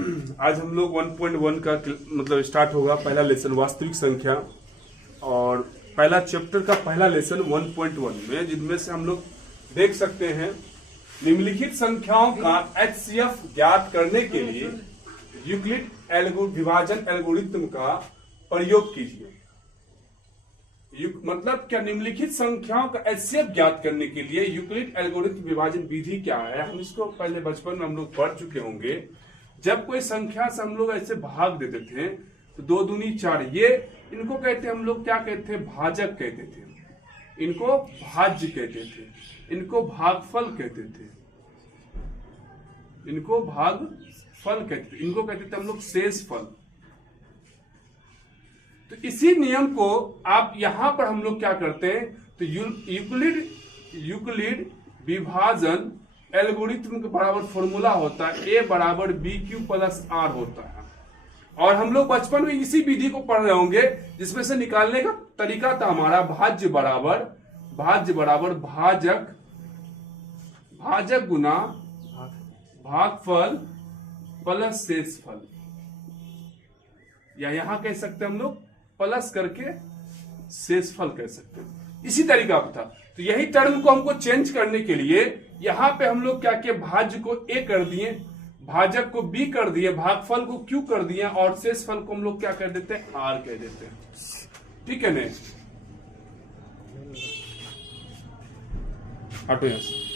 आज हम लोग 1.1 का मतलब स्टार्ट होगा पहला लेसन वास्तविक संख्या। और पहला चैप्टर का पहला लेसन 1.1 में, जिनमें से हम लोग देख सकते हैं निम्नलिखित संख्याओं का एचसीएफ ज्ञात करने के लिए यूक्लिड विभाजन एल्गोरिथम का प्रयोग कीजिए। मतलब क्या, निम्नलिखित संख्याओं का एचसीएफ ज्ञात करने के लिए यूक्लिड एल्गोरिथम विभाजन विधि क्या है। हम इसको पहले बचपन में हम लोग पढ़ चुके होंगे। जब कोई संख्या से हम लोग ऐसे भाग देते थे तो 2 दूनी 4, ये इनको कहते हम लोग क्या कहते थे, भाजक कहते थे, इनको भाज्य कहते थे, इनको भागफल कहते थे, इनको भागफल कहते थे, इनको कहते थे हम लोग शेषफल। तो इसी नियम को आप यहां पर हम लोग क्या करते हैं, तो यूक्लिड विभाजन एल्गोरिथम के बराबर फॉर्मूला होता है ए बराबर बी क्यू प्लस आर होता है। और हम लोग बचपन में इसी विधि को पढ़ रहे होंगे, जिसमें से निकालने का तरीका था हमारा भाज्य बराबर भाजक गुना भागफल प्लस शेषफल, या यहां कह सकते हैं हम लोग प्लस करके शेषफल कह सकते हैं। इसी तरीका पर था। तो यही टर्म को हमको चेंज करने के लिए यहां पे हम लोग क्या किए, भाज्य को ए कर दिए, भाजक को बी कर दिए, भागफल को क्यू कर दिए, और शेषफल को हम लोग क्या कर देते हैं, आर कह देते हैं। ठीक है ना। हटो यहां से।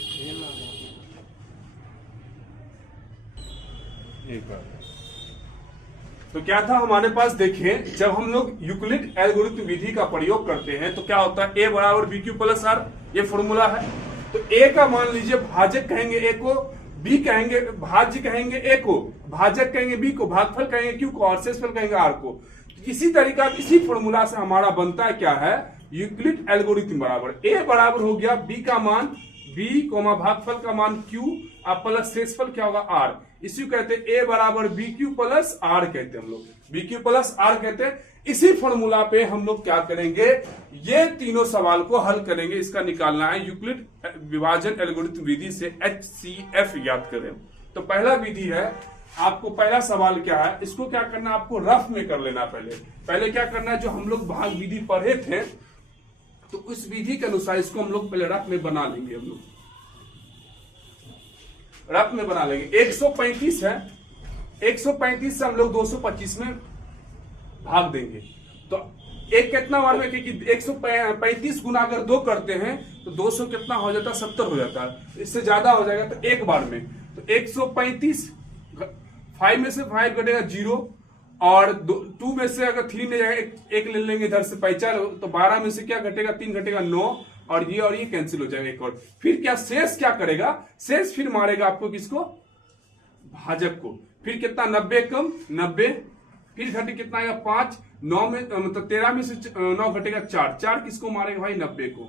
तो क्या था हमारे पास, देखिए जब हम लोग यूक्लिड एल्गोरिथम विधि का प्रयोग करते हैं तो क्या होता है, ए बराबर बी क्यू प्लस आर, ये फॉर्मूला है। तो ए का मान लीजिए भाजक कहेंगे ए को, बी कहेंगे भाज्य कहेंगे ए को, भाजक कहेंगे बी को, भागफल कहेंगे क्यू को, और शेषफल कहेंगे आर को। इसी तरीका इसी फॉर्मूला से हमारा बनता है क्या है, यूक्लिड एल्गोरिथम बराबर ए बराबर हो गया बी का मान बी कोमा भागफल का मान क्यू और प्लस शेषफल क्या होगा आर। इसी कहते हैं ए बराबर बी क्यू प्लस आर कहते हैं हम लोग, बी क्यू प्लस आर कहते हैं। इसी फॉर्मूला पे हम लोग क्या करेंगे, ये तीनों सवाल को हल करेंगे। इसका निकालना है यूक्लिड विभाजन एल्गोरिथम विधि से एचसीएफ ज्ञात करें। तो पहला विधि है, आपको पहला सवाल क्या है, इसको क्या करना, आपको रफ में कर लेना। पहले क्या करना है, जो हम लोग भाग विधि पढ़े थे तो उस विधि के अनुसार इसको हम लोग पहले रफ में बना लेंगे। हम लोग रफ में बना लेंगे। 135 है, 135 से हम लोग 225 में भाग देंगे। तो एक कितना बार में, क्योंकि 135 गुना अगर 2 करते हैं तो 200 कितना हो जाता है, 70 हो जाता है। इससे ज्यादा हो जाएगा तो एक बार में। तो 135 5 में से 5 घटेगा 0, और 2 में से अगर 3 ले जाएगा, एक ले लेंगे इधर से पैचा, तो 12 में से क्या घटेगा, 3 घटेगा 9, और ये कैंसिल हो जाएगा एक और। फिर क्या शेष क्या करेगा, शेष फिर मारेगा आपको किसको, भाजक को। फिर कितना, 90 कम 90, फिर घटे कितना आएगा 5, 9 में मतलब 13 में से 9 घटेगा 4 किसको मारेगा भाई, 90 को।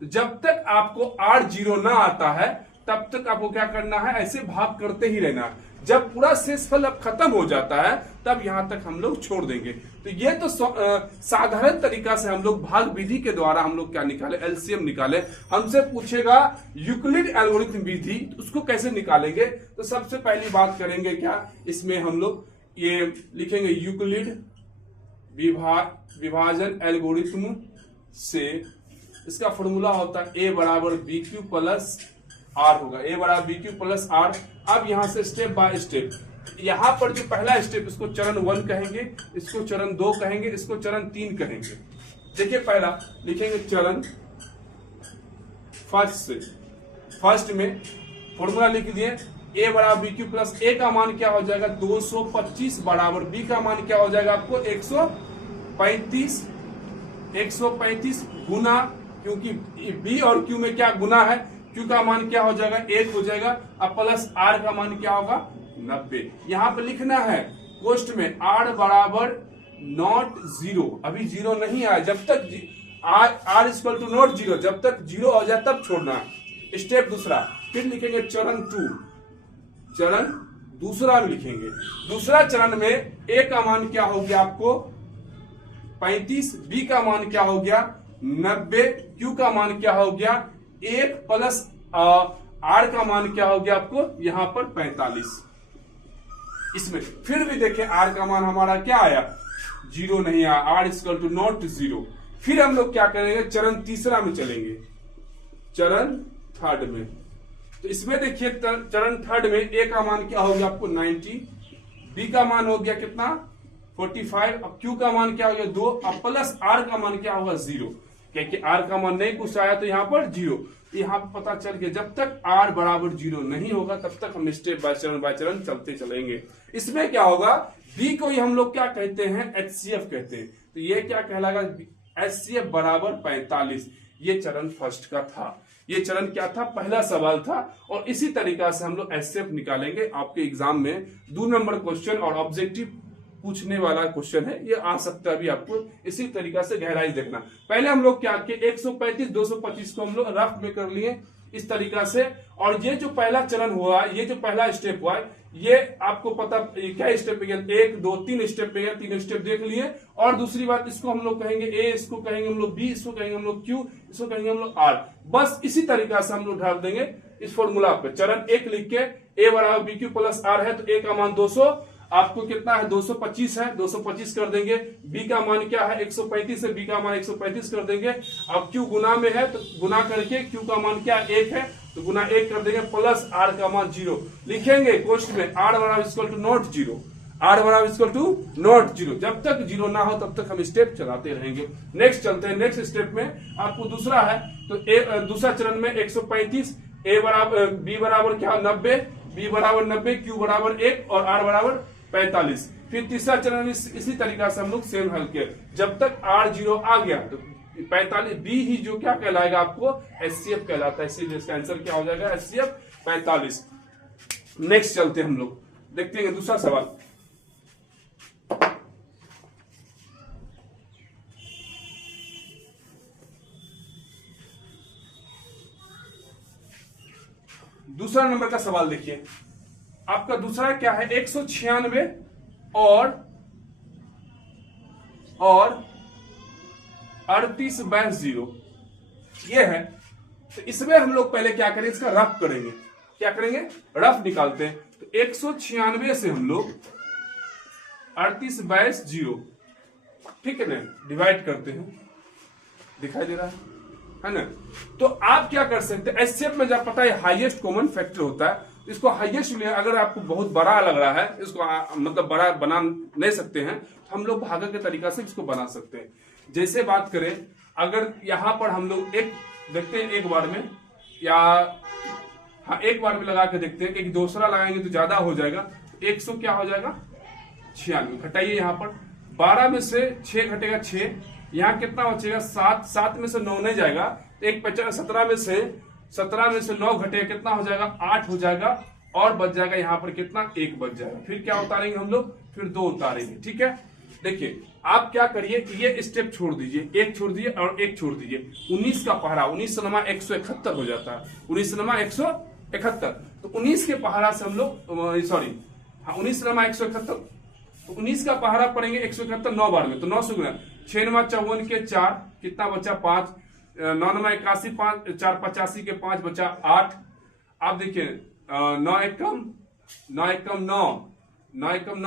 जब तक आपको 8 0 ना आता है तब तक आपको क्या करना है, ऐसे भाग करते ही रहना है। जब पूरा शेषफल अब खत्म हो जाता है तब यहां तक हम लोग छोड़ देंगे। तो ये तो साधारण तरीका से हम लोग भाग विधि के द्वारा हम लोग क्या निकाले, एलसीएम निकाले। हमसे पूछेगा यूक्लिड एल्गोरिथम विधि, तो उसको कैसे निकालेंगे। तो सबसे पहली बात करेंगे क्या, इसमें हम लोग ये लिखेंगे यूक्लिड विभाजन एल्गोरिथम से, इसका फॉर्मूला होता है ए बराबर बी क्यू प्लस आर होगा, ए बराबर बी क्यू प्लस आर। अब यहां से स्टेप बाय स्टेप, यहां पर जो पहला स्टेप, इसको चरण 1 कहेंगे, इसको चरण 2 कहेंगे, इसको चरण 3 कहेंगे। देखिए पहला लिखेंगे चरण फर्स्ट में फॉर्मूला लिख दिए, ए बराबर बी क्यू प्लस, ए का मान क्या हो जाएगा 225 बराबर बी का मान क्या हो जाएगा आपको 135 गुना, क्योंकि बी और क्यू में क्या गुना है, क्यू का मान क्या हो जाएगा 1 हो जाएगा, अब प्लस आर का मान क्या होगा 90। यहां पे लिखना है कोष्ट में आर बराबर नॉट 0, अभी 0 नहीं आया, जब तक आर इक्वल टू नॉट 0, जब तक 0 हो जाए तब छोड़ना है। स्टेप दूसरा, फिर लिखेंगे चरण 2, चरण दूसरा में लिखेंगे। दूसरा चरण में ए का मान क्या हो गया आपको 35, बी का मान क्या हो गया 90, क्यू का मान क्या हो गया 1 प्लस आर का मान क्या हो गया आपको यहां पर 45। इसमें फिर भी देखें आर का मान हमारा क्या आया, 0 नहीं आया, आर इक्वल टू नॉट 0। फिर हम लोग क्या करेंगे, चरण तीसरा में चलेंगे, चरण थर्ड में। तो इसमें देखिए चरण थर्ड में ए का मान क्या हो गया आपको 90, बी का मान हो गया कितना 45, अब क्यू का मान क्या हो गया 2, अब प्लस आर का मान क्या होगा 0, क्योंकि आर का मान नहीं कुछ आया तो यहाँ पर 0। यहाँ पता चल गया जब तक आर बराबर 0 नहीं होगा तब तक हम स्टेप बाय चरण चलते चलेंगे। इसमें क्या होगा, बी को हम लोग क्या कहते हैं, एचसीएफ कहते हैं। तो ये क्या कहलाएगा, एचसीएफ बराबर 45। ये चरण फर्स्ट का था, ये चरण क्या था, पहला सवाल था। और इसी तरीका से हम लोग एचसीएफ निकालेंगे। आपके एग्जाम में 2 नंबर क्वेश्चन और ऑब्जेक्टिव पूछने वाला क्वेश्चन है, ये आ सकता है भी आपको। इसी तरीका से गहराई देखना। पहले हम लोग क्या किए, 135 225 को हम लोग रफ में कर लिए इस तरीका से। और ये जो पहला चरण हुआ, ये जो पहला स्टेप हुआ, ये आपको पता क्या स्टेप पे गया, 1 2 3 स्टेप पे गया, 3 स्टेप देख लिए। और दूसरी बात, इसको हम लोग कहेंगे ए, इसको कहेंगे हम लोग बी, इसको कहेंगे हम लोग क्यू, इसको कहेंगे हम लोग आर। बस इसी तरीका से हम लोग ढाल देंगे इस फॉर्मूला पे। चरण 1 लिख के ए बराबर बी क्यू प्लस आर है, तो ए का मान 200, आपको कितना है 225 है, 225 कर देंगे। बी का मान क्या है 135 है, बी का मान 135 कर देंगे। अब क्यू गुना में है तो गुना करके क्यू का मान क्या 1 है, तो गुना 1 कर देंगे, प्लस आर का मान 0 लिखेंगे क्वेश्चन में। आर बराबर इक्वल टू नॉट 0, आर बराबर इक्वल टू नॉट 0। जब तक 0 ना हो तब तक हम स्टेप चलाते रहेंगे। नेक्स्ट चलते हैं, नेक्स्ट स्टेप में आपको दूसरा है, तो दूसरा चरण में 135, ए बराबर बी बराबर क्या 90, बी बराबर 90, क्यू बराबर 1 और आर बराबर 45। फिर तीसरा चरण में इसी तरीका से हम लोग सेम हल किए। जब तक आर 0 आ गया तो 45, बी ही जो क्या कहलाएगा आपको एचसीएफ कहलाता है, इसीलिए इसका आंसर क्या हो जाएगा एचसीएफ 45। नेक्स्ट चलते हैं हम लोग, देखते हैं दूसरा सवाल। दूसरा नंबर का सवाल देखिए, आपका दूसरा क्या है, 196 और 38/0 ये है। तो इसमें हम लोग पहले क्या करेंगे, इसका रफ करेंगे। क्या करेंगे, रफ निकालते हैं। तो 196 से हम लोग 38/0 ठीक है ना डिवाइड करते हैं, दिखाई दे रहा है ना। तो आप क्या कर सकते हैं, एचसीएफ में जब पता है हाईएस्ट कॉमन फैक्टर होता है, इसको हाईएस्ट में अगर आपको बहुत बड़ा लग रहा है, इसको मतलब बड़ा बना नहीं सकते हैं, तो हम लोग भागा के तरीका से इसको बना सकते हैं। जैसे बात करें, अगर यहां पर हम लोग एक देखते हैं एक बार में, या हाँ एक बार में लगा के देखते हैं, एक दूसरा लगाएंगे तो ज्यादा हो जाएगा। 100 क्या हो जाएगा 96, घटाइए यहाँ पर 12 में से 6 घटेगा 6, यहाँ कितना बचेगा 7, 7 में से 9 नहीं जाएगा, तो एक 17 में से 9 घटेगा, कितना हो जाएगा 8 हो जाएगा, और बच जाएगा यहाँ पर कितना 1 बच जाएगा। फिर क्या उतारेंगे हम लोग, फिर 2 उतारेंगे। ठीक है, देखिए आप क्या करिए, ये स्टेप छोड़ दीजिए, 1 छोड़ दीजिए और 1 छोड़ दीजिए। 19 का पहाड़ा 19 नमा 171 हो जाता है, 19 नमा 171। तो 19 के पहाड़ा से हम लोग सॉरी हाँ 19 नमा 171, तो 19 का पहाड़ा पड़ेंगे 171 9 बार में, तो 9 से गुना 6 नमा 54 के 4, कितना बचा 5, 9 नमा 81 5, 4 85 के 5 बचा 8। आप देखिए 9 एकम 9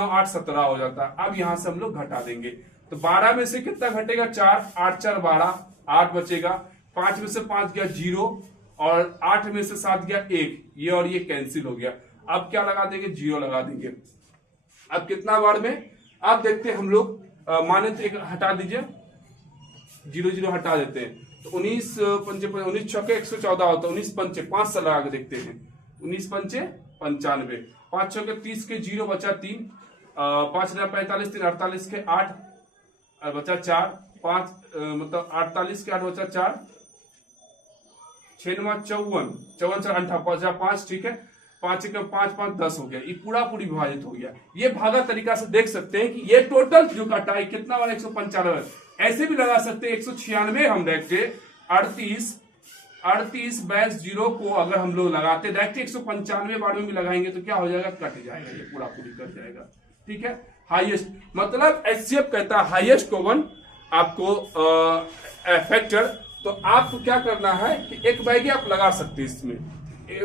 8 17 हो जाता है। अब यहां से हम लोग घटा देंगे, तो 12 में से कितना घटेगा 4, 8 4 12, 8 बचेगा। 5 में से 5 गया 0, और 8 में से 7 गया 1, ये और ये कैंसिल हो गया। अब क्या लगा देंगे 0 लगा देंगे। अब कितना बार में आप देखते हैं हम लोग माने तो एक हटा दीजिए, 0 0 हटा देते हैं, तो 19 पंचे 19 छक्के 114 होता है, 19 पंचे 5 से लगा के देखते हैं, 19 पंचे 95, 5 छक्के 30 के 0 बचा 3, 5 45 3 48 के 8 बचा 4, 5 मतलब 48 के 8 बचा 4, 6 नमा 54 54 4 बचा 5। ठीक है, 5 के 5 5 10 हो गया, ये पूरा पूरी विभाजित हो गया। ये भागा तरीका से देख सकते हैं कि ये टोटल जो काटा है कितना वाला 195। ऐसे भी लगा सकते हैं 196 हम डायरेक्ट 38/0 को अगर हम लोग लगाते डायरेक्ट 195 बार में भी लगाएंगे तो क्या हो जाएगा, कट जाएगा, ये पूरा पूरी कट जाएगा। ठीक है, हाईएस्ट मतलब एचसीएफ कहता है हाईएस्ट कॉमन आपको फैक्टर। तो आपको क्या करना है कि एक बैगे आप लगा सकते हैं इसमें,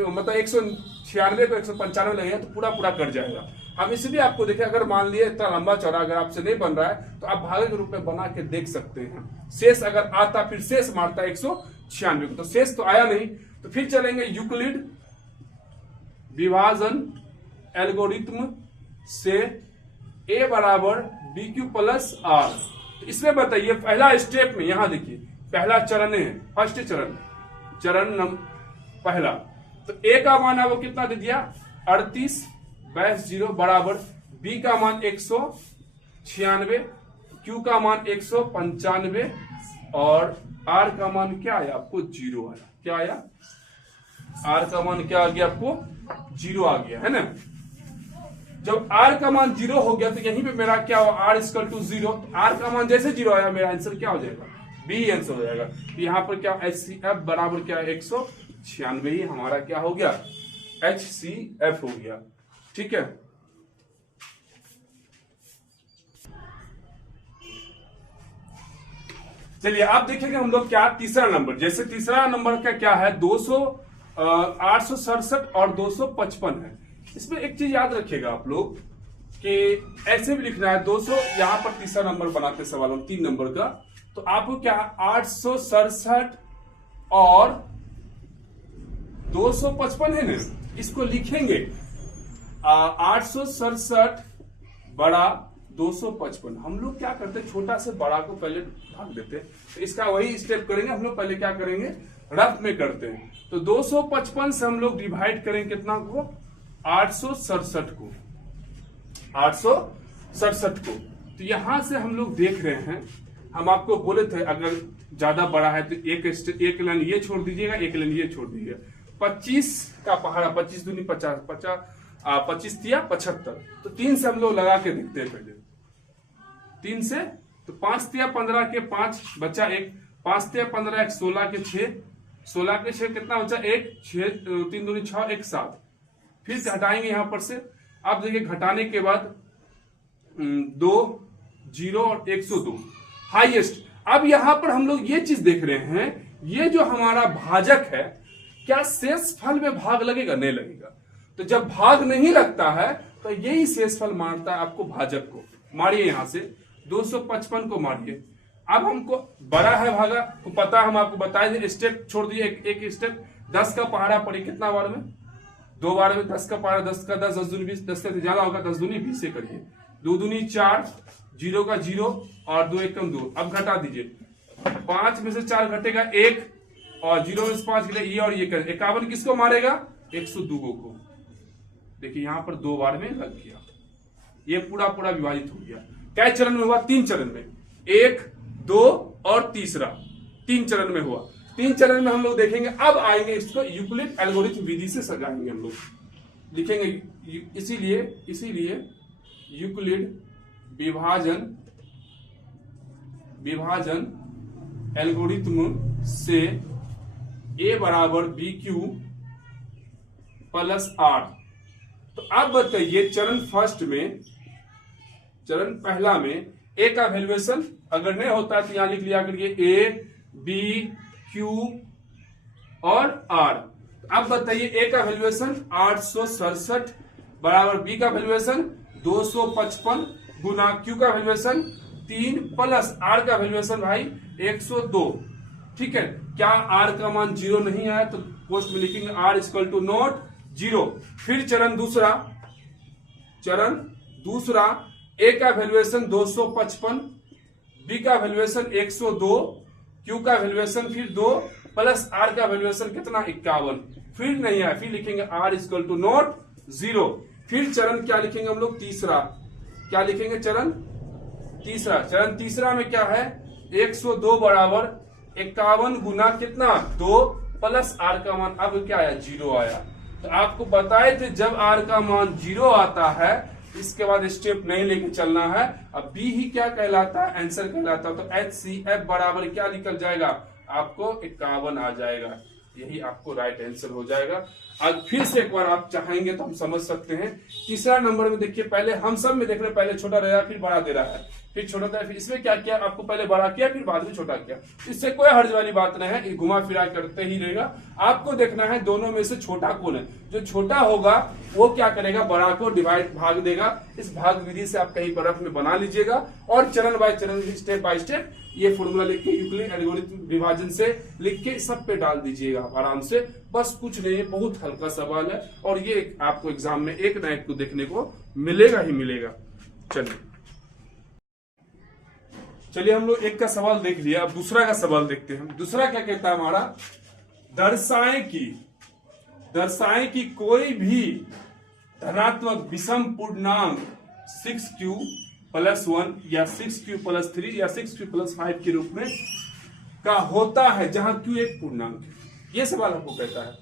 मतलब 196 को 195 लगेगा तो पूरा पूरा कट जाएगा। हम इसलिए आपको देखें, अगर मान लिया इतना लंबा चौड़ा अगर आपसे नहीं बन रहा है तो आप भागे के रूप में बना के देख सकते हैं। शेष अगर आता फिर शेष मारता 196 को, तो शेष तो आया नहीं। तो फिर चलेंगे यूक्लिड विभाजन एल्गोरिथ्म से ए बराबर बी क्यू प्लस आर। तो इसमें बताइए पहला स्टेप में, यहां देखिए पहला चरण है, फर्स्ट चरण पहला। तो ए का मान आपको कितना दे दिया 38 20 बराबर बी का मान 196, क्यू का मान 195 और आर का मान क्या आया आपको 0 आया। क्या आया? आर का मान क्या आ गया आपको 0 आ गया है ना। जब आर का मान 0 हो गया तो यहीं पे मेरा क्या हो आर इक्वल टू 0। आर का मान जैसे 0 आया मेरा आंसर क्या हो जाएगा बी आंसर हो जाएगा। तो यहाँ पर क्या HCF बराबर क्या 196 ही हमारा क्या हो गया HCF हो गया। ठीक है, चलिए आप देखेंगे हम लोग क्या तीसरा नंबर, जैसे तीसरा नंबर का क्या है 867 और 255 है। इसमें एक चीज याद रखिएगा आप लोग कि ऐसे भी लिखना है 200, यहां पर तीसरा नंबर बनाते सवाल हम 3 नंबर का, तो आपको क्या 867 और 255 है ना, इसको लिखेंगे 867 बड़ा 255। हम लोग क्या करते हैं छोटा से बड़ा को पहले भाग देते हैं, तो इसका वही स्टेप करेंगे हम लोग। पहले क्या करेंगे रफ में करते हैं, तो 255 से हम लोग डिवाइड करेंगे कितना को 867 को, 867 को। तो यहां से हम लोग देख रहे हैं, हम आपको बोले थे अगर ज्यादा बड़ा है तो एक लाइन ये छोड़ दीजिएगा, एक लाइन ये छोड़ दीजिएगा। 25 का पहाड़ा 25 दूनी 50, 25 तिया 75। तो 3 से हम लोग लगा के देखते हैं पहले, 3 से तो 5 तिया 15 के 5 बचा 1, 5 तिया 15 1 16 के 6, 16 के 6 कितना बचा 1, 6 3 दूनी 6 1 7। फिर घटाएंगे यहां पर से, आप देखिए घटाने के बाद 2 0 और 102 हाईएस्ट। अब यहां पर हम लोग ये चीज देख रहे हैं, ये जो हमारा भाजक है क्या शेष फल में भाग लगेगा? नहीं लगेगा। तो जब भाग नहीं लगता है तो यही शेषफल मारता है आपको भाजक को। मारिए यहां से 255 को मारिए। अब हमको बड़ा है भागा तो पता, हम आपको बताए स्टेप छोड़ दिए, एक स्टेप 10 का पहाड़ा पड़ी कितना बार में 2 बार में 10 का पहाड़ा 10 का 10 10 दूनी 20, 10 से ज्यादा होगा 10 दूनी 20 से करिए, 2 दूनी 4, 0 का 0 और 2 एकम 2। अब घटा दीजिए, 5 में से 4 घटेगा 1 और 0 में से 5 घटे ये और ये कर 51 किसको मारेगा 102 को। देखिए यहां पर 2 बार में लग गया, ये पूरा विभाजित हो गया। क्या चरण में हुआ? 3 चरण में, 1 2 और तीसरा 3 चरण में हुआ। 3 चरण में हम लोग देखेंगे। अब आएंगे इसको यूक्लिड एल्गोरिथम विधि से सजाएंगे हम लोग, लिखेंगे इसीलिए यूक्लिड विभाजन एल्गोरिथम से ए बराबर बी क्यू प्लस आर। तो अब बताइए चरण पहला में ए का वैल्यूएशन अगर नहीं होता तो यहां लिख लिया करिए ए बी क्यू और आर। अब बताइए ए का वैल्यूएशन 867 बराबर बी का वैल्यूएशन 255 गुना क्यू का वैल्यूएशन 3 प्लस आर का वैल्यूएशन भाई 102। ठीक है, क्या आर का मान 0 नहीं आया तो पोस्ट में लिखेंगे आर इक्वल टू नॉट 0। फिर चरण दूसरा ए का वैल्यूएशन 255, बी का वैल्यूएशन 102, क्यू का वैल्यूएशन फिर 2 प्लस आर का वैल्यूएशन कितना 51। फिर नहीं आया, फिर लिखेंगे आर इक्वल टू नॉट 0। फिर चरण क्या लिखेंगे हम लोग तीसरा, क्या लिखेंगे चरण तीसरा में क्या है 102 बराबर 51 गुना कितना 2 प्लस आर का मान अब क्या आया 0 आया। तो आपको बताए थे जब आर का मान 0 आता है इसके बाद स्टेप नहीं लेके चलना है। अब बी ही क्या कहलाता है आंसर कहलाता है। तो HCF बराबर क्या निकल जाएगा आपको 51 आ जाएगा, यही आपको राइट आंसर हो जाएगा। आज फिर से एक बार आप चाहेंगे तो हम समझ सकते हैं। तीसरा नंबर में देखिए, पहले हम सब में देख रहे हैं, पहले छोटा रहा फिर बड़ा दे रहा है, फिर छोटा था, फिर इसमें क्या किया, आपको पहले बड़ा किया फिर बाद में छोटा किया। इससे कोई हर्ज वाली बात नहीं है, ये घुमा फिरा करते ही रहेगा। आपको देखना है दोनों में से छोटा कौन है। जो छोटा होगा वो क्या करेगा, बड़ा को डिवाइड भाग देगा। इस भाग विधि से आप कहीं बर्फ में बना लीजिएगा और चरण बाय चरण, स्टेप बाय स्टेप ये फॉर्मूला लिख के यूक्लिड एल्गोरिथम विभाजन से लिख के सब पे डाल दीजिएगा आराम से। बस कुछ नहीं है, बहुत हल्का सवाल है और ये आपको एग्जाम में एक ना एक को देखने को मिलेगा ही मिलेगा। चलिए हम लोग एक का सवाल देख लिया, अब दूसरा का सवाल देखते हैं। दूसरा क्या कहता है हमारा, दर्शाएं कि कोई भी धनात्मक विषम पूर्णांक 6q + 1 या 6q + 3 या 6q + 5 के रूप में का होता है जहां q एक पूर्णांक है। यह सवाल आपको कहता है।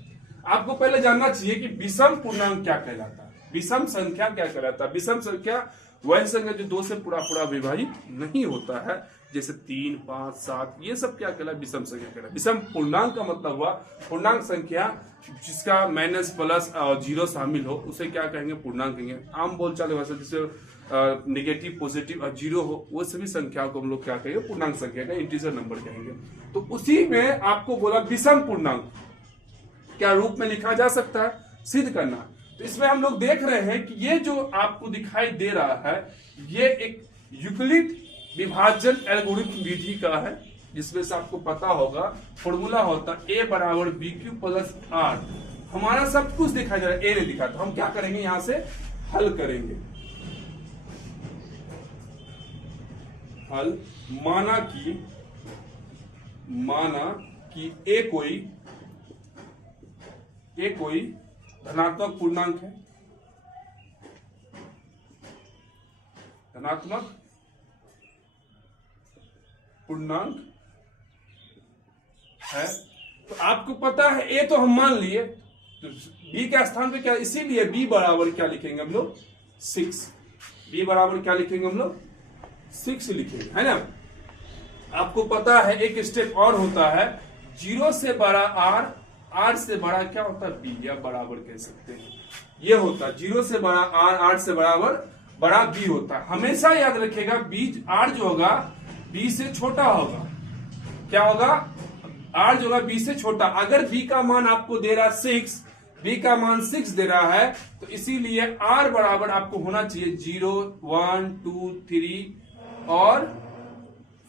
आपको पहले जानना चाहिए कि विषम पूर्णांक क्या कहलाता है, विषम संख्या क्या कहलाता है। विषम संख्या वह संख्या जो 2 से पूरा पूरा विभाजित नहीं होता है, जैसे 3, 5, 7, ये सब क्या कहलाता है, विषम संख्या कहलाता है। विषम पूर्णांक का मतलब हुआ पूर्णांक संख्या जिसका माइनस प्लस और जीरो शामिल हो, उसे क्या कहेंगे, पूर्णांक कहेंगे। आम बोलचाल भाषा जिसे नेगेटिव, पॉजिटिव और जीरो हो, वो सभी संख्याओं को हम लोग क्या कहेंगे, पूर्णांक संख्या का इंटीजर नंबर कहेंगे। तो उसी में आपको बोला विषम पूर्णांक क्या रूप में लिखा जा सकता है, सिद्ध करना। तो इसमें हम लोग देख रहे हैं कि ये जो आपको दिखाई दे रहा है, ये एक यूक्लिड विभाजन एल्गोरिथम विधि का है, जिसमें से आपको पता होगा फॉर्मूला होता a = bq + r। हमारा सब कुछ दिखाई दे रहा है, a नहीं दिखा, तो हम क्या करेंगे, यहां से हल करेंगे। हल माना कि a कोई धनात्मक पूर्णांक है, धनात्मक पूर्णांक है। तो आपको पता है ए तो हम मान लिए, तो बी के स्थान पे क्या, इसीलिए बी बराबर क्या लिखेंगे हम लोग, 6। बी बराबर क्या लिखेंगे हम लोग, 6 लिखेंगे, है ना। आपको पता है एक स्टेप और होता है, 0 से बड़ा आर, आर से बड़ा क्या होता है, बी, या बराबर कह सकते हैं। ये होता है 0 से बड़ा आर, आर से बराबर बड़ा बी होता है। हमेशा याद रखिएगा बी, आर जो होगा बी से छोटा होगा। क्या होगा, आर जो होगा बी से छोटा। अगर बी का मान आपको दे रहा 6, बी का मान 6 दे रहा है, तो इसीलिए आर बराबर आपको होना चाहिए 0, 1, 2, 3 और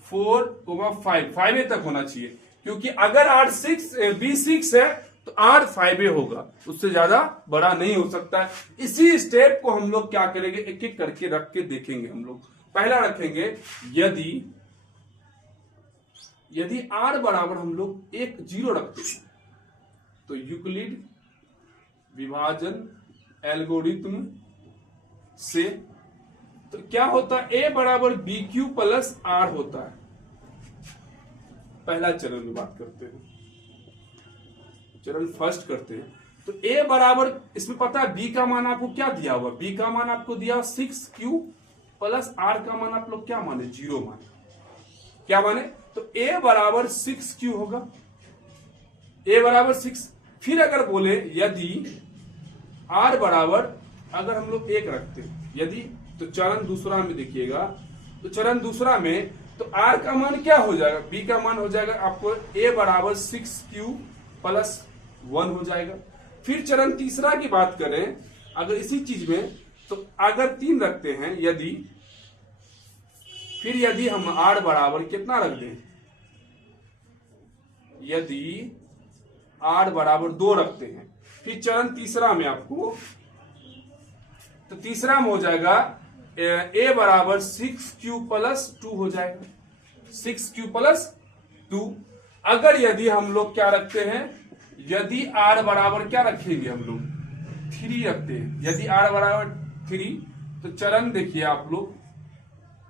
4, 5 तक होना चाहिए। क्योंकि अगर आर 6, बी 6 है तो आर 5 होगा, उससे ज्यादा बड़ा नहीं हो सकता है। इसी स्टेप को हम लोग क्या करेंगे, एक एक करके रख के देखेंगे। हम लोग पहला रखेंगे, यदि आर बराबर हम लोग 1, 0 रखते हैं, तो यूक्लिड विभाजन एल्गोरिथम से तो क्या होता है, a = bq + r होता है। पहला चरण में बात करते हैं, चरण फर्स्ट करते हैं। तो a बराबर, इसमें पता है b का मान आपको क्या दिया हुआ, b का मान आपको दिया 6q + r का मान आप लोग क्या माने, 0 माने। क्या माने, तो a = 6q होगा, a = 6। फिर अगर बोले यदि r बराबर, अगर हम लोग 1 रखते हैं, यदि, तो चरण दूसरा में देखिएगा, तो चरण दूसरा में तो r का मान क्या हो जाएगा, b का मान हो जाएगा आपको a = 6q + 1 हो जाएगा। फिर चरण तीसरा की बात करें अगर इसी चीज में, तो अगर 3 रखते हैं, यदि हम r बराबर कितना रख दें, यदि r बराबर 2 रखते हैं, फिर चरण तीसरा में आपको, तो तीसरा में हो जाएगा a = 6q + 2 हो जाएगा, 6q + 2। अगर यदि हम लोग क्या रखते हैं, यदि r बराबर क्या रखेंगे हम लोग, 3 रखते हैं, यदि r बराबर 3, तो चरण देखिए आप लोग,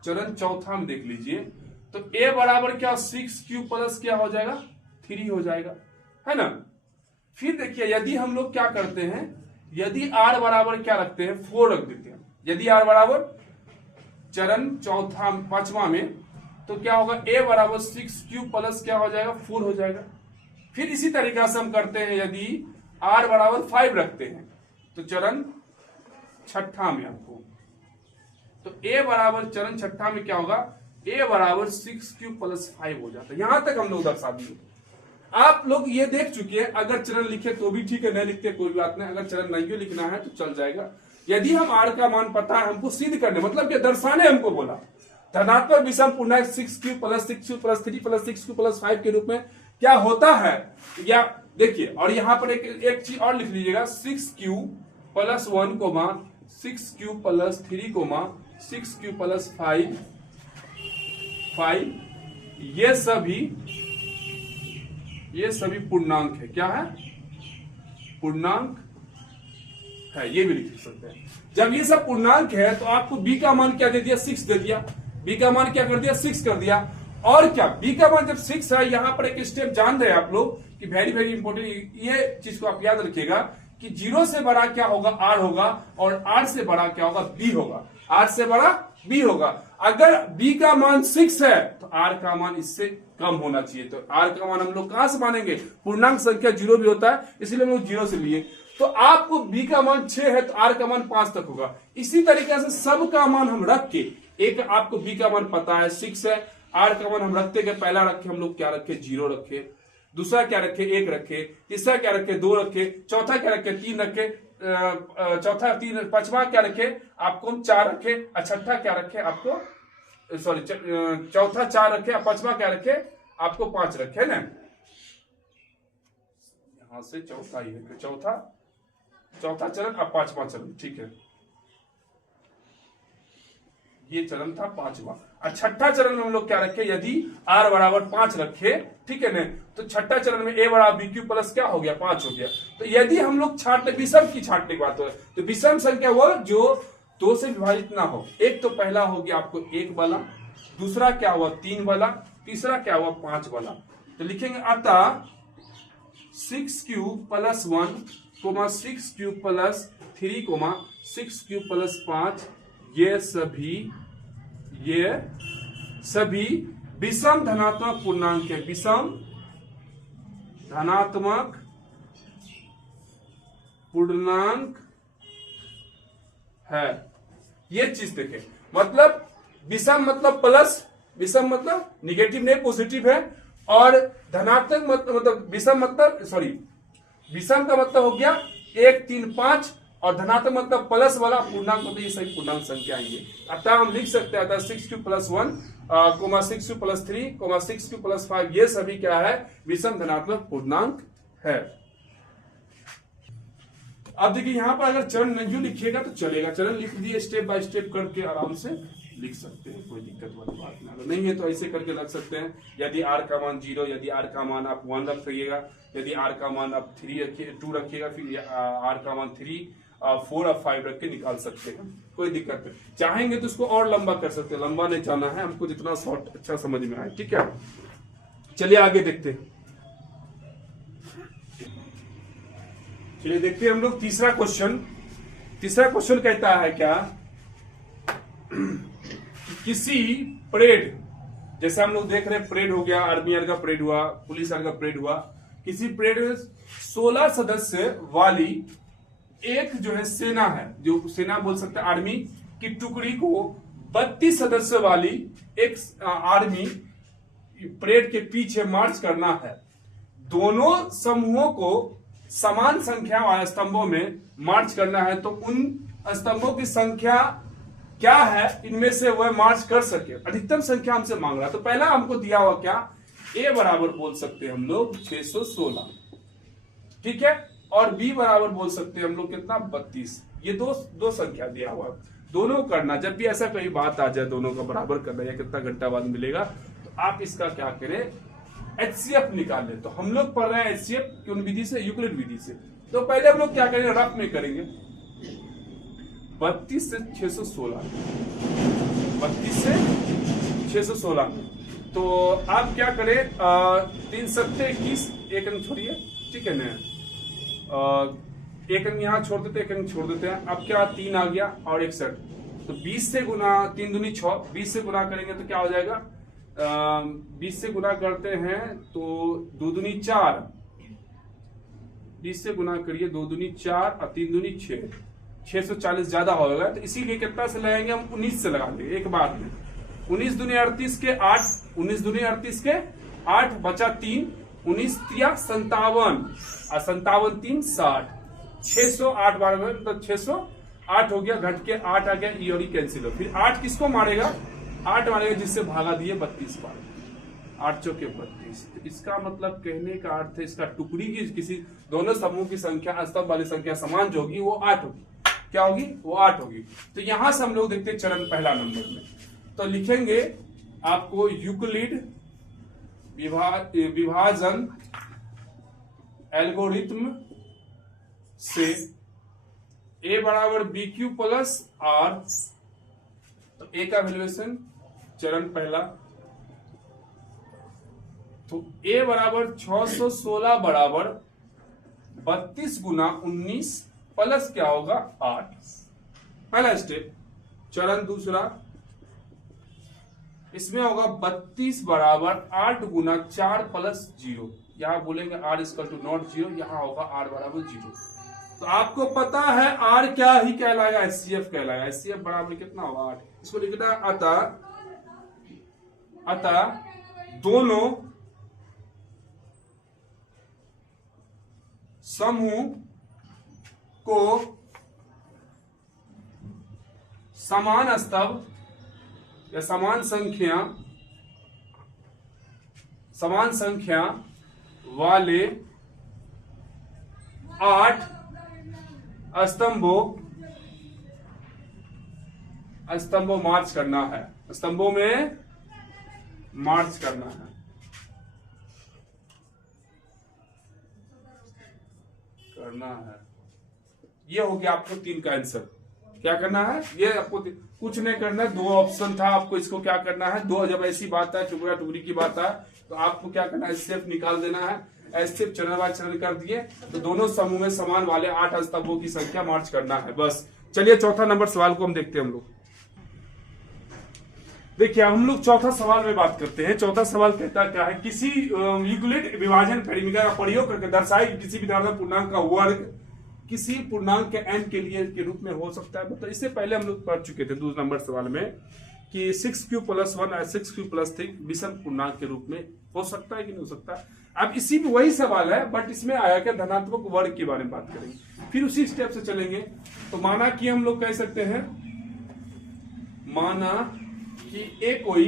चरण चौथा में देख लीजिए, तो a बराबर क्या, 6q + क्या हो जाएगा, 3 हो जाएगा, है ना। फिर देखिए यदि हम लोग क्या करते हैं, यदि r बराबर क्या रखते हैं, 4 रख देते हैं, यदि r बराबर, चरण चौथा 5वां में, तो क्या होगा, a = 6q + क्या हो जाएगा, 4 हो जाएगा। फिर इसी तरीका से हम करते हैं, यदि r बराबर 5 रखते हैं तो चरण छठा में आपको, तो a बराबर चरण छठा में क्या होगा, a बराबर 6q + 5 हो जाता है। यहां तक हम लोग दर्शा दिए। आप लोग ये देख चुके हैं, अगर चरण लिखे तो भी ठीक है, नहीं लिखते कोई बात नहीं, अगर चरण नहीं लिखना है तो चल जाएगा। यदि हम r का मान पता है, हमको सिद्ध करने मतलब ये दर्शाने हमको बोला, धनात्मक विषम पूर्णांक 6q + 6q + 3 + 6q + 5 के रूप में क्या होता है, या देखिए, और यहां पर एक चीज और लिख लीजिएगा, 6q + 1, 6q + 3, 6q + 5, ये सभी पूर्णांक है। क्या है, पूर्णांक है, ये भी लिख सकते हैं। जब ये सब पूर्णांक है तो आपको b का मान क्या दे दिया, 6 दे दिया। b का मान क्या कर दिया, 6 कर दिया। और क्या, b का मान जब 6 है, यहां पर एक स्टेप जान रहे हैं आप लोग कि वेरी वेरी इंपॉर्टेंट, ये चीज को आप याद रखिएगा कि 0 से बड़ा क्या होगा, r होगा, और r से बड़ा क्या होगा, b होगा। r से बड़ा b होगा। अगर b का मान 6 है तो r का मान इससे कम होना चाहिए। तो r का मान हम लोग कहां से मानेंगे, पूर्णांक संख्या 0 भी होता है, इसलिए हम लोग 0 से लिए। तो आपको b का मान 6 है तो r का मान 5 तक होगा। इसी तरीके से सब का मान हम रख के, एक आपको b का मान पता है 6 है, r का मान हम रखते हैं, पहला रखे हम लोग क्या रखे, 0 रखे, दूसरा क्या रखे, 1 रखे, तीसरा क्या रखे, 2 रखे, चौथा क्या रखे, 3 रखे, चौथा 3, पांचवा क्या रखे आपको, 4 रखे, छठा क्या रखे आपको, सॉरी चौथा 4 रखे, पांचवा क्या रखे आपको, 5 रखे ना, यहां से चौथा ही है, चौथा चरण, अब पांचवा चरण, ठीक है, ये चरण था पांचवा। और छठा चरण में हम लोग क्या रखे, यदि r बराबर 5 रखे, ठीक है ना, तो छठा चरण में a बराबर bq प्लस क्या हो गया, 5 हो गया। तो यदि हम लोग छाटने, विषम की छाटने की बात हो, तो विषम संख्या वो जो 2 से विभाजित ना हो। एक तो पहला हो गया आपको 1 वाला, दूसरा क्या हुआ 3 वाला, तीसरा क्या हुआ 5 वाला। तो लिखेंगे अतः 6q + 1, 6q + 3, 6q + 5, ये सभी विषम धनात्मक पूर्णांक है, विषम धनात्मक पूर्णांक है। ये चीज देखें, मतलब विषम मतलब प्लस, विषम मतलब निगेटिव नहीं पॉजिटिव है, और धनात्मक मतलब विषम मतलब, सॉरी विषम का मतलब हो गया 1, 3, 5, और धनात्मक मतलब प्लस वाला पूर्णांक मतलब ये सभी पूर्णांक संख्या है। अतः हम लिख सकते हैं, अतः 6q + 1, 6q + 3, 6q + 5, ये सभी क्या है, विषम धनात्मक पूर्णांक है। अब देखिए यहां पर अगर चरण नहीं लिखिएगा तो चलेगा, चरण लिख दिए, स्टेप बाय स्टेप करके आराम से लिख सकते हैं, कोई दिक्कत वाली बात नहीं। अगर नहीं है तो ऐसे करके रख सकते हैं। यदि r का मान 0, यदि r का मान आप 1 रखिएगा, यदि r का मान आप 2 रखिएगा, फिर r का मान 3, 4 और 5 रख के निकाल सकते हैं, कोई दिक्कत नहीं। चाहेंगे तो उसको और लंबा कर सकते हैं, लंबा नहीं जाना है हमको, जितना शॉर्ट अच्छा समझ में आए, ठीक है। चलिए आगे देखते हैं, चलिए देखते हैं हम लोग तीसरा क्वेश्चन। तीसरा क्वेश्चन कहता है क्या, किसी परेड, जैसे हम लोग देख रहे हैं परेड हो गया, आर्मी का परेड हुआ, पुलिस का परेड हुआ, किसी परेड में 16 सदस्य वाली एक जो है सेना है, जो सेना बोल सकते हैं आर्मी की टुकड़ी को 32 सदस्य वाली एक आर्मी परेड के पीछे मार्च करना है। दोनों समूहों को समान संख्या वाले स्तंभों में मार्च करना है, तो उन स्तंभों की संख्या क्या है, इनमें से वह मार्च कर सके, अधिकतम संख्या हमसे मांग रहा है। तो पहला हमको दिया हुआ क्या, a बराबर बोल सकते हैं हम लोग 616, ठीक है, और b बराबर बोल सकते हैं हम लोग कितना, 32। ये दो संख्या दिया हुआ, दोनों करना। जब भी ऐसा कोई बात आ जाए दोनों का बराबर करना या कितना घंटा बाद मिलेगा, तो आप इसका क्या करें, HCF निकाल ले। तो हम लोग पढ़ रहे हैं HCF किन विधि से, यूक्लिड विधि से। तो पहले हम लोग क्या करेंगे, रफ में करेंगे, 32 से 616, 32 से 616। तो आप क्या करें, 3 सत्ते 21, एक अंक छोड़िए, ठीक है ना, एक अंक यहाँ छोड़ देते, एक अंक छोड़ देते हैं। अब क्या 3 आ गया और 61, तो 20 से गुना, 3 दूनी 6, 20 से गुना करेंगे तो क्या हो जाएगा, 20 से गुना करते हैं तो 2 दूनी 4, 30 से गुना करिए, 2 दूनी 4 और 3 दूनी 6, 640 ज्यादा होगा, तो इसीलिए कितना से लगाएंगे हम, 19 से लगा देंगे एक बार में। 19 दूनी 38 के 8, 19 दूनी 38 के 8 बचा 3, 19 तिया 57 और 57 3 60, 608 बार में मतलब 608 हो गया, घट के 8 आ गया, ई और ई कैंसिल हो। फिर 8 किसको मारेगा, 8 मारेगा जिससे भागा दिए 32 बार, 8 चौके 32। तो इसका मतलब कहने का अर्थ है इसका टुकड़ी की किसी दोनों समूह की संख्या, स्तंभ वाली संख्या समान जो होगी वो 8 होगी। क्या होगी, वो 8 होगी। तो यहां से हम लोग देखते हैं चरण पहला नंबर में, तो लिखेंगे आपको यूक्लिड विभाजन एल्गोरिथम से a बराबर बी क्यू प्लस आर, तो a का वैल्यूएशन चरण पहला, तो a बराबर 616 बराबर 32 गुना 19 प्लस क्या होगा 8, पहला स्टेप। चरण दूसरा, इसमें होगा 32 बराबर 8 गुना 4 प्लस 0, यहां बोलेंगे r इक्वल टू नॉट 0, यहां होगा r बराबर 0। तो आपको पता है r क्या ही कहलाएगा, HCF कहलाएगा। HCF बराबर कितना होगा 8, इसको लिखना, अतः दोनों समूह को समान स्तंभ या समान संख्या वाले 8 स्तंभों मार्च करना है, स्तंभों में मार्च करना है। ये हो गया आपको 3 का आंसर। क्या करना है, ये आपको कुछ नहीं करना है, 2 ऑप्शन था, आपको इसको क्या करना है, 2 जब ऐसी बात है, टुकड़ा टुकड़ी की बात है, तो आपको क्या करना है, एचसीएफ निकाल देना है। एचसीएफ चरण बाय चरण कर दिए, तो दोनों समूह में समान वाले 8 स्तंभों की संख्या मार्च करना है, बस। चलिए चौथा नंबर सवाल को हम देखते हैं। हम लोग देखिए, हम लोग चौथा सवाल में बात करते हैं। चौथा सवाल कहता क्या है, किसी यूक्लिड विभाजन परिमिका का प्रयोग करके दर्शाए कि किसी भी धनात्मक पूर्णांक का वर्ग किसी पूर्णांक के n के लिए के रूप में हो सकता है। मतलब इससे पहले हम लोग पढ़ चुके थे 2 नंबर सवाल में कि 6q + 1 और 6q + 3 विषम पूर्णांक के रूप में हो सकता है कि नहीं हो सकता। अब इसी में वही सवाल है, बट इसमें आया क्या, धनात्मक वर्ग के बारे में बात करेंगे, फिर उसी स्टेप से चलेंगे। तो माना कि हम लोग कह सकते हैं, माना कि एक कोई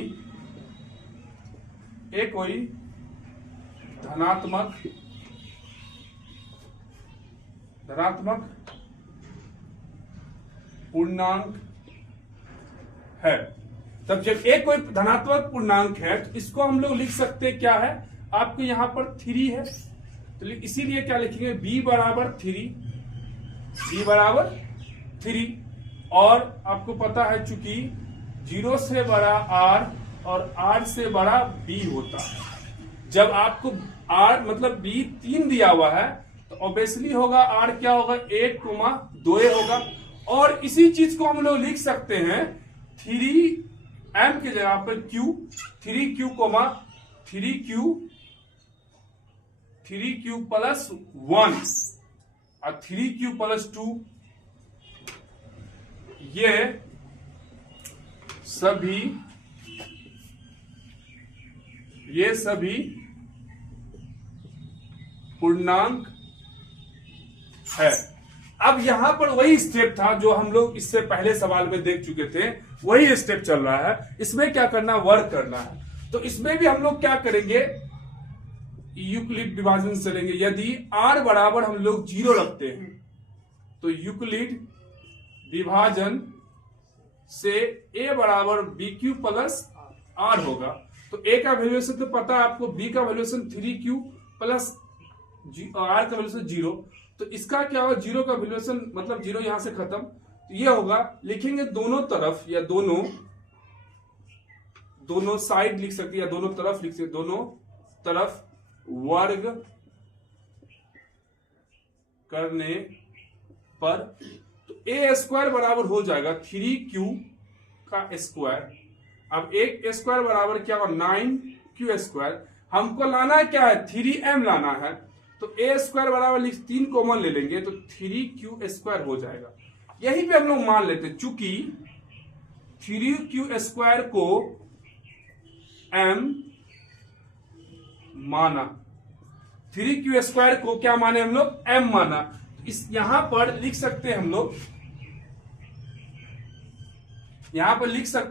धनात्मक पूर्णांक है। तब जब एक कोई धनात्मक पूर्णांक है तो इसको हम लोग लिख सकते हैं, क्या है, आपको यहां पर 3 है, तो इसीलिए क्या लिखेंगे, b बराबर 3, और आपको पता है चूंकि 0 से बड़ा r और r से बड़ा b होता है। जब आपको r मतलब b 3 दिया हुआ है तो ऑब्वियसली होगा r क्या होगा, 1,2 होगा। और इसी चीज को हम लोग लिख सकते हैं 3m की जगह पर q, 3q + 1 और 3q + 2, ये सभी पूर्णांक है। अब यहां पर वही स्टेप था जो हम लोग इससे पहले सवाल में देख चुके थे, वही स्टेप चल रहा है। इसमें क्या करना, वर्क करना है। तो इसमें भी हम लोग क्या करेंगे, यूक्लिड विभाजन से लेंगे। यदि r बराबर हम लोग 0 रखते हैं तो यूक्लिड विभाजन से a बराबर bq + r होगा। तो a का वैल्यूएशन तो पता है आपको, b का वैल्यूएशन 3q + r का वैल्यूएशन 0। तो इसका क्या होगा, 0 का वैल्यूएशन मतलब 0 यहां से खत्म, तो ये होगा, लिखेंगे दोनों तरफ या दोनों साइड लिख सकते हैं या दोनों तरफ लिख सकते, दोनों तरफ वर्ग करने पर तो a² बराबर हो जाएगा 3q का स्क्वायर। अब एक स्क्वायर बराबर क्या होगा, 9q²। हमको लाना क्या है, 3m लाना है। तो ए स्क्वायर बराबर 3 कॉमन ले लेंगे तो 3q स्क्वायर हो जाएगा। यहीं पे हम लोग मान लेते हैं, चूंकि 3q स्क्वायर को m माना, 3q स्क्वायर को क्या माने हम लोग, m माना। इस यहां पर लिख सकते हैं हम लोग,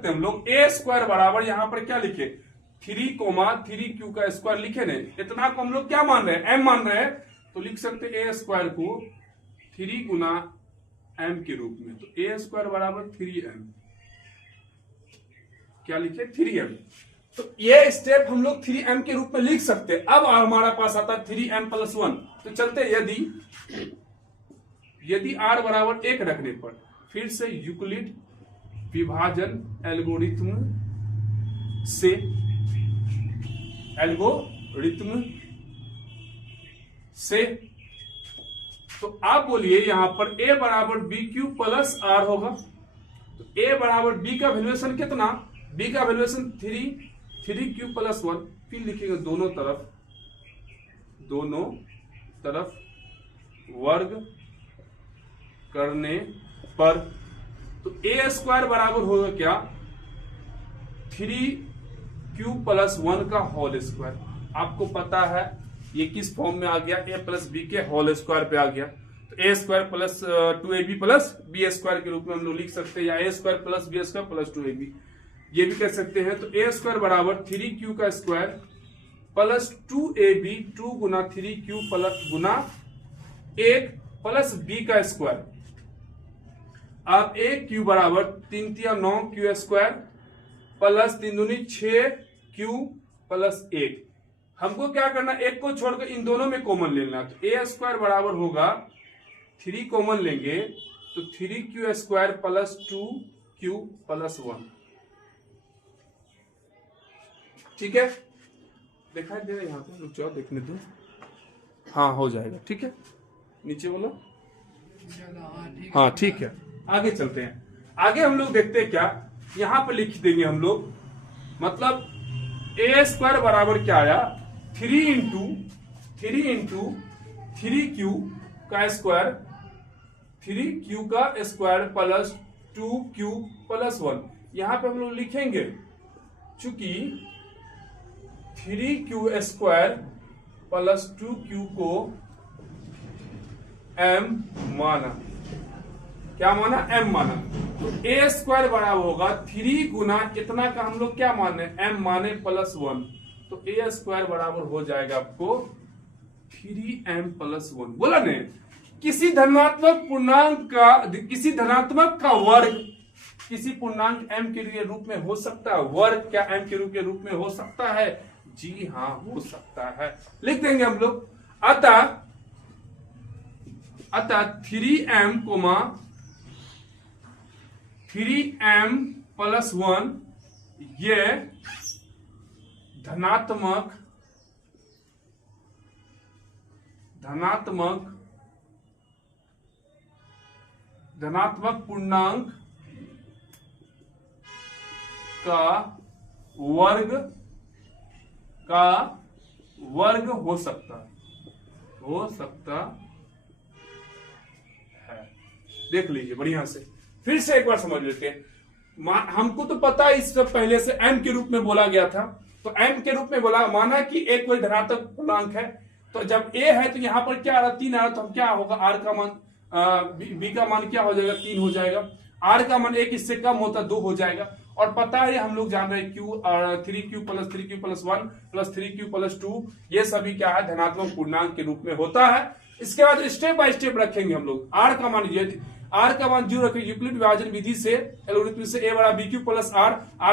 हम लोग ए स्क्वायर बराबर यहां पर क्या लिखे, 3,3q का स्क्वायर लिखे नहीं, इतना को हम लोग क्या मान रहे हैं, m मान रहे हैं, तो लिख सकते हैं ए स्क्वायर को 3 गुना m के रूप में। तो ए स्क्वायर बराबर 3m, क्या लिखे 3m। तो ये स्टेप हम लोग 3m के रूप में लिख सकते हैं। अब हमारा पास आता है 3m + 1। तो चलते यदि r बराबर 1 रखने पर, फिर से यूक्लिड विभाजन एल्गोरिथ्म से तो आप बोलिए यहां पर a बराबर BQ + r होगा। तो a बराबर b का वैल्यूएशन कितना, b का वैल्यूएशन 3q + 1। फिर लिखेंगे दोनों तरफ वर्ग करने पर, तो a स्क्वायर बराबर होगा क्या, 3q + 1 का होल स्क्वायर। आपको पता है ये किस फॉर्म में आ गया, a + b के होल स्क्वायर पे आ गया। तो a square + 2ab + b square के रूप में हम लोग लिख सकते हैं, या a square + b square + 2ab ये भी कह सकते हैं। तो a स्क्वायर बराबर 3q का स्क्वायर + 2ab, 2 गुना 3q गुना 1 + b का स्क्वायर। अब aq बराबर 3 × 9q स्क्वायर + 3 दूनी 6q + 1। हमको क्या करना, एक को छोड़कर इन दोनों में कॉमन लेना। तो a स्क्वायर बराबर होगा 3 कॉमन लेंगे तो 3q स्क्वायर + 2q + 1। ठीक है, दिखाई दे रहा है यहाँ पे, रुक जाओ देखने दो। हाँ हो जाएगा, ठीक है, नीचे बोलो। हाँ ठीक है, आगे चलते हैं। आगे हम लोग देखते हैं क्या, यहां पर लिख देंगे हम लोग, मतलब a स्क्वायर बराबर क्या आया, 3 × 3q का स्क्वायर, 3q का स्क्वायर + 2q + 1। यहां पे हम लोग लिखेंगे चूंकि 3q स्क्वायर + 2q को m माना, क्या माना, m माना। तो a स्क्वायर बराबर होगा 3 गुना इतना का हम लोग क्या माने, m माने + 1। तो a स्क्वायर बराबर हो जाएगा आपको 3m + 1। बोला नहीं, किसी धनात्मक का वर्ग किसी पूर्णांक m के रूप में हो सकता है, वर्ग क्या m के रूप में हो सकता है, जी हाँ हो सकता है। लिख देंगे हम लोग, अतः 3m + 1 ये धनात्मक पूर्णांक का वर्ग हो सकता है। देख लीजिए बढ़िया से, फिर से एक बार समझ लेते हैं। हमको तो पता है इससे पहले से m के रूप में बोला गया था, तो m के रूप में बोला, माना कि एक कोई धनात्मक पूर्णांक है, तो जब a है तो यहाँ पर क्या आ रहा, 3 आ रहा, तो हम क्या होगा, r का मान b का मान क्या हो जाएगा, 3 हो जाएगा, r का मान 1 इससे कम होता 2 हो जाएगा। और पता है हम लोग जान रहे हैं q 3q + 3q + 1 + 3q + 2 ये सभी क्या है, धनात्मक पूर्णांक के रूप में होता है। इसके बाद स्टेप बाय स्टेप रखेंगे हम लोग। r का मान 0 रखे, यूक्लिड विभाजन विधि से एल्गोरिथम से a बराबर bq + r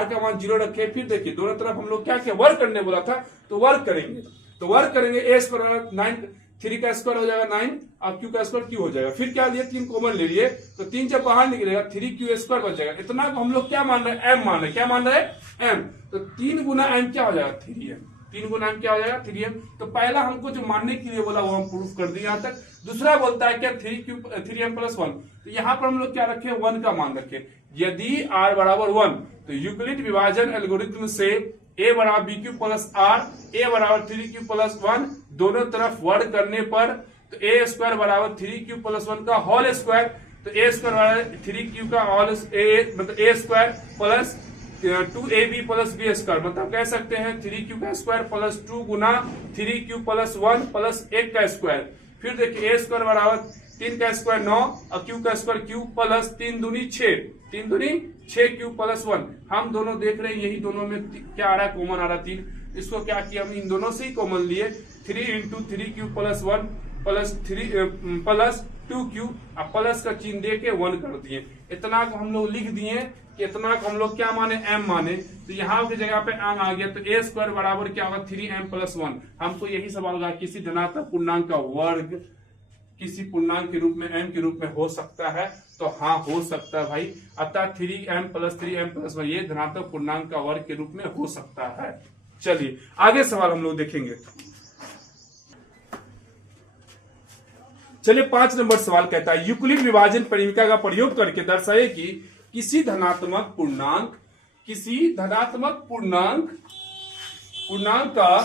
का मान 0 रखे। फिर देखिए दोनों तरफ हम लोग क्या किया, वर्ग करने बोला था, तो वर्ग करेंगे a स्क्वायर 9, 3 का स्क्वायर हो जाएगा 9 और q का स्क्वायर q हो जाएगा। फिर क्या लिए, 3 कॉमन ले लिए, तो 3 जब बाहर निकलेगा 3q स्क्वायर बच जाएगा। इतना को हम लोग क्या मान रहे हैं, m मान रहे हैं, क्या मान रहे हैं, m। तो 3 गुना m क्या हो जाएगा, 3m। 3 गुना m क्या हो जाएगा, 3m। तो पहला हमको जो मानने के लिए बोला वो हम प्रूफ कर दिए यहाँ तक। दूसरा बोलता है क्या, 3m + 1, तो यहाँ पर हम लोग क्या रखे, 1 का मान रखे। यदि r बराबर 1 तो यूक्लिड विभाजन एल्गोरिथम से ए बराबर बी क्यूब प्लस आर, ए बराबर 3 क्यूब प्लस 1, दोनों तरफ वर्ग करने पर तो ए स्क्वायर बराबर 3 क्यूब प्लस 1 का होल स्क्वायर, तो ए स्क्वायर बराबर 3 क्यूब का होल मतलब A square plus 2ab plus B square, मतलब कह सकते हैं 3 क्यूब का स्क्वायर प्लस 2 गुना 3 क्यूब प्लस 1 प्लस 1 का स्क्वायर। फिर देखिए ए स्क्वायर बराबर 3 का स्क्वायर 9 और क्यूब का स्क्वायर क्यूब प्लस 3 दूनी 6, 3 दूनी 6 क्यूब प्लस 1। हम दोनों देख रहे हैं यही दोनों में क्या आ रहा है, कॉमन आ रहा है 3। इसको क्या किया हम इन दोनों से ही कॉमन लिए, 3 into 3 cube plus 1 plus 3 plus 2 cube, अब प्लस का चिन्ह दे के 1 कर दिए। इतना को हम लोग लिख दिए कि इतना को हम लोग क्या माने, m माने, तो यहाँ की जगह पे m आ गया, तो ए स्क्वायर बराबर क्या होगा 3m प्लस 1। हमको यही सवाल होगा किसी धनात्मक पूर्णांक का वर्ग किसी पूर्णांक के रूप में m के रूप में हो सकता है, तो हाँ हो सकता है भाई, अतः 3m प्लस 1 ये धनात्मक पूर्णांक का वर्ग के रूप में हो सकता है। चलिए आगे सवाल हम लोग देखेंगे। चलिए 5 नंबर सवाल कहता है यूक्लिड विभाजन परिमिका का प्रयोग करके दर्शाए कि किसी धनात्मक पूर्णांक का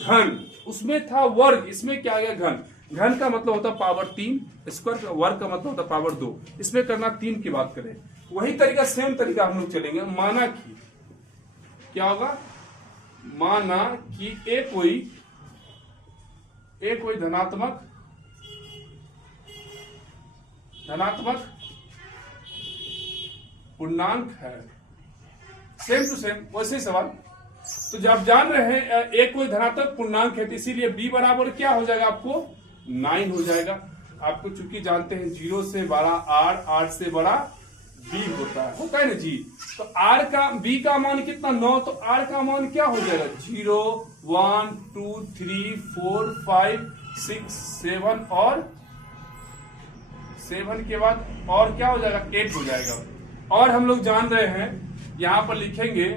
घन, उसमें था वर्ग, इसमें क्या आ गया घन। घन का मतलब होता पावर 3, स्क्वायर का वर्ग का मतलब होता पावर 2। इसमें करना 3 की बात करें, वही तरीका सेम तरीका हम लोग चलेंगे। माना कि क्या होगा, माना कि एक कोई धनात्मक पूर्णांक है, सेम टू सेम वैसे सवाल। तो जब जान रहे हैं एक कोई धनात्मक पूर्णांक है, तो इसीलिए b बराबर क्या हो जाएगा, आपको 9 हो जाएगा। आपको चूंकि जानते हैं 0 से बड़ा r, r से बड़ा b होता है ना जी। तो r का b का मान कितना 9, तो r का मान क्या हो जाएगा 0 1 2 3 4 5 6 7 और 7 के बाद और क्या हो जाएगा 8 हो जाएगा। और हम लोग जान रहे हैं यहां पर लिखेंगे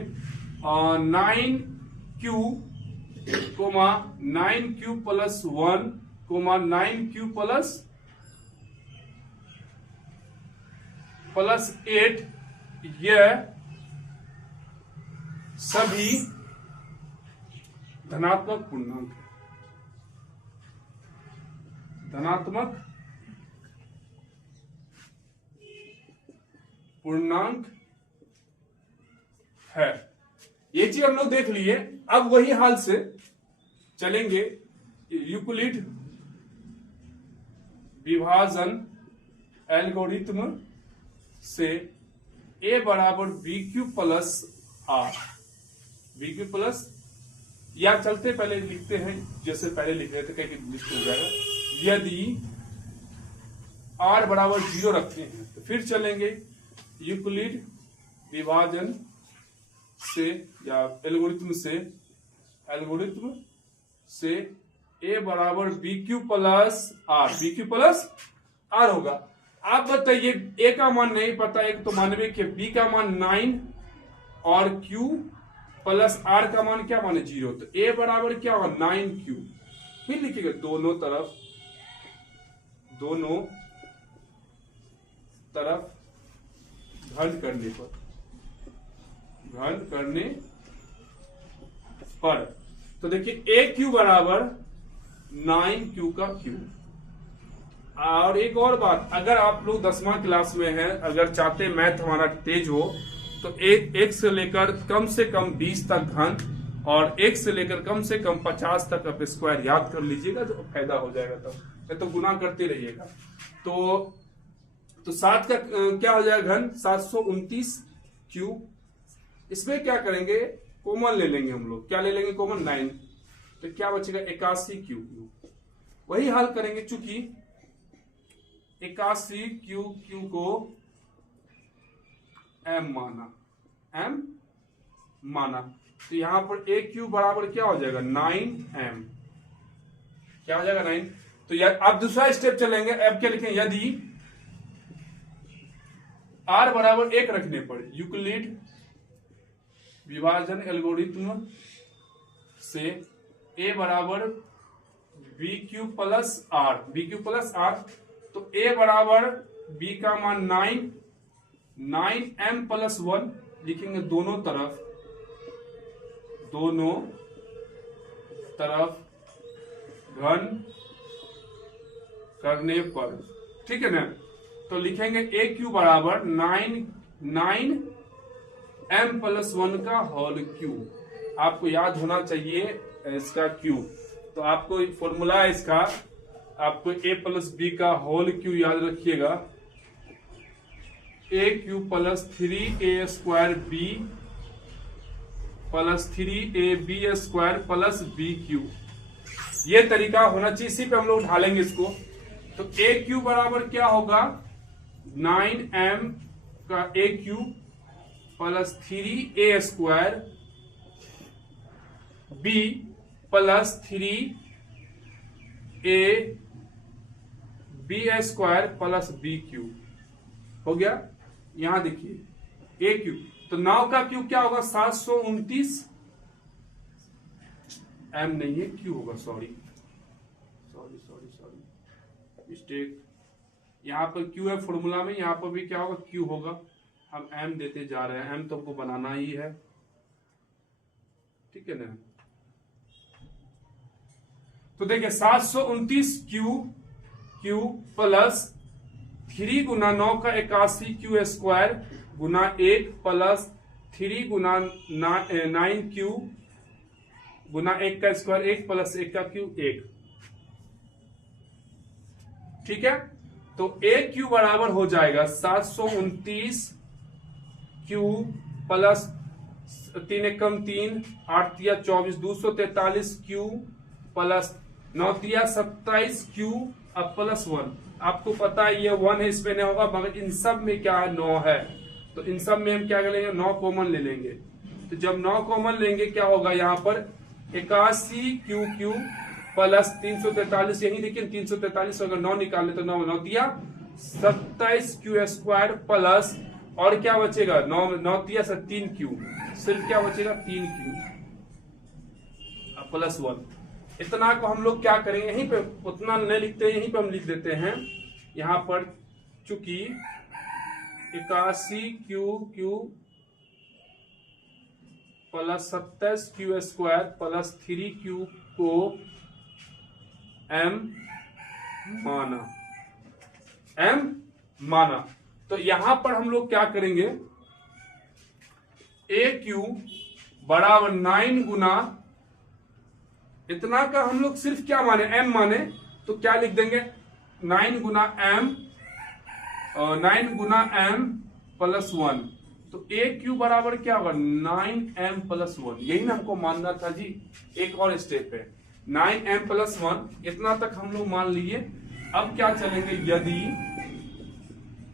9q 9q plus 1 9q plus 8, यह सभी धनात्मक पूर्णांक है, धनात्मक पूर्णांक है। ये चीज हम लोग देख लिए। अब वही हाल से चलेंगे यूक्लिड विभाजन एल्गोरिथ्म से a बराबर B Q plus R, B Q plus, या चलते पहले लिखते हैं जैसे पहले लिख रहे थे, कहीं लिस्ट हो जाएगा। यदि r बराबर 0 रखते हैं तो फिर चलेंगे यूक्लिड विभाजन से या एल्गोरिथ्म से a बराबर B Q plus R, B Q plus R होगा। आप बताइए a का मान नहीं पता, एक तो मानवे के b का मान 9 और q प्लस r का मान क्या माने 0, तो a बराबर क्या होगा 9q। फिर लिखिएगा दोनों तरफ घन करने पर, तो देखिए a क्यू बराबर 9q का क्यूब। और एक और बात, अगर आप लोग 10वां क्लास में हैं, अगर चाहते मैथ हमारा तेज हो, तो एक से लेकर कम से कम 20 तक घन और 1 से लेकर कम से कम 50 तक आप स्क्वायर याद कर लीजिएगा, तो फायदा हो जाएगा। तब तो गुना करते रहिएगा। तो 7 का क्या हो जाएगा घन 729 क्यूब। इसमें क्या करेंगे, कॉमन ले लेंगे हम लोग, क्या ले लेंगे कॉमन 9, तो क्या बचेगा 81 क्यूब। वही हल करेंगे, चूंकि 81 क्यू को m माना, तो यहां पर a क्यू बराबर क्या हो जाएगा 9m, क्या हो जाएगा 9। तो यार अब दूसरा स्टेप चलेंगे। अब क्या लिखेंगे, यदि r बराबर 1 रखने पर यूक्लिड विभाजन एल्गोरिथ्म से a बराबर बी क्यू प्लस आर, तो a बराबर b का मान 9m प्लस 1 लिखेंगे दोनों तरफ दोनों तरफ घन करने पर, ठीक है ना। तो लिखेंगे ए क्यू बराबर 9 m प्लस 1 का होल क्यू। आपको याद होना चाहिए इसका क्यू, तो आपको फॉर्मूला है इसका, आपको ए प्लस बी का होल क्यू याद रखिएगा, A cube plus 3a square B plus 3ab square plus B cube. ये तरीका होना चाहिए, इसी पे हम लोग ढालेंगे इसको। तो ए क्यू बराबर क्या होगा, 9m का A cube plus 3a square B plus 3ab square plus B cube हो गया। यहां देखिए ए क्यू, तो 9 का क्यू क्या होगा, 729 m नहीं है, क्यू होगा, सॉरी मिस्टेक। यहां पर क्यू है फॉर्मूला में, यहां पर भी क्या होगा, क्यू होगा। हम m देते जा रहे हैं, m तो हमको बनाना ही है, ठीक है ना। तो देखिए 729 क्यू प्लस 3 गुना 9 का 81 क्यू स्क्वायर गुना 1 प्लस 3 गुना 9 क्यू गुना 1 का स्क्वायर 1 प्लस 1 का क्यू 1, ठीक है। तो ए क्यू बराबर हो जाएगा 729 क्यू प्लस 3 एकम 3 8 तिया 24 243 क्यू प्लस 9 तिया 27 क्यू अब प्लस 1। आपको पता है ये 1 है, इसमें नहीं होगा, मगर इन सब में क्या है, 9 है, तो इन सब में हम क्या करेंगे, 9 कॉमन ले लेंगे। तो जब 9 कॉमन लेंगे क्या होगा, यहाँ पर 81 क्यू प्लस 343, यही देखिए 343 अगर 9 निकाले तो 9 दिया 27 क्यू स्क्वायर प्लस, और क्या बचेगा, 9 दिया 3 क्यू, सिर्फ क्या बचेगा 3 क्यू प्लस 1। इतना को हम लोग क्या करेंगे, यहीं पे उतना नहीं लिखते, यहीं पे हम लिख देते हैं। यहां पर चूंकि 81 Q plus 27 Q square plus 3 Q को m माना, तो यहां पर हम लोग क्या करेंगे, ए क्यू बराबर 9 गुना, इतना का हम लोग सिर्फ क्या माने, m माने, तो क्या लिख देंगे 9 गुना m प्लस 1। तो ए क्यू बराबर क्या होगा, 9m प्लस 1, यही ना हमको मानना था जी। एक और स्टेप है, 9m प्लस 1, इतना तक हम लोग मान लिए। अब क्या चलेंगे, यदि